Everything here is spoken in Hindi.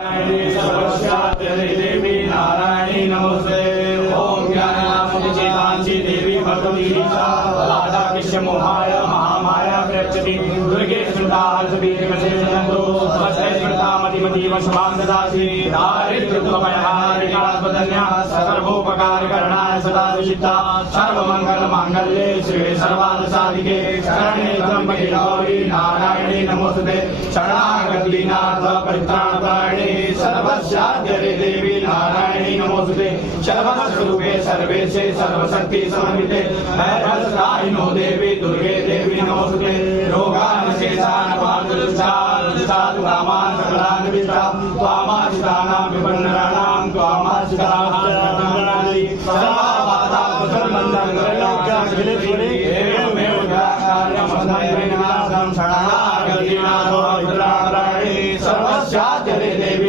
देवी नारायणी नमोस्ते। ओम ज्ञानामृतचेतांसि देवी भगवती राधाकृष्ण मोहाय महामाया प्रयच्छति दुर्गे सुंदरसुवीरमसेनन्दो स्मृतामतिमतीव शुभां ददासि दारिद्र्यदुःखपरिहारिकास्पदन्या सर्वोपकारकरणाय सदा दुषिता सर्वमङ्गलमाङ्गल्ये शिवे सर्वार्थसाधिके शरण्ये त्र्यम्बके गौरी नारायणी नमोस्तुते। शरणागतिनाथ परित्राणकारिणे सर्वस्याद्य देवी नारायणी नमोस्तुते। सर्वस्वरूपे सर्वेशे सर्वशक्ति समन्विते भैरवसहायिनो देवी दुर्गे देवी नमोस्तुते। रोगानशेषान् वार्धुरुषान् कामान् सकलान् विष्टान् त्वामाश्रितानां विपन्नराणां त्वामाश्रिताः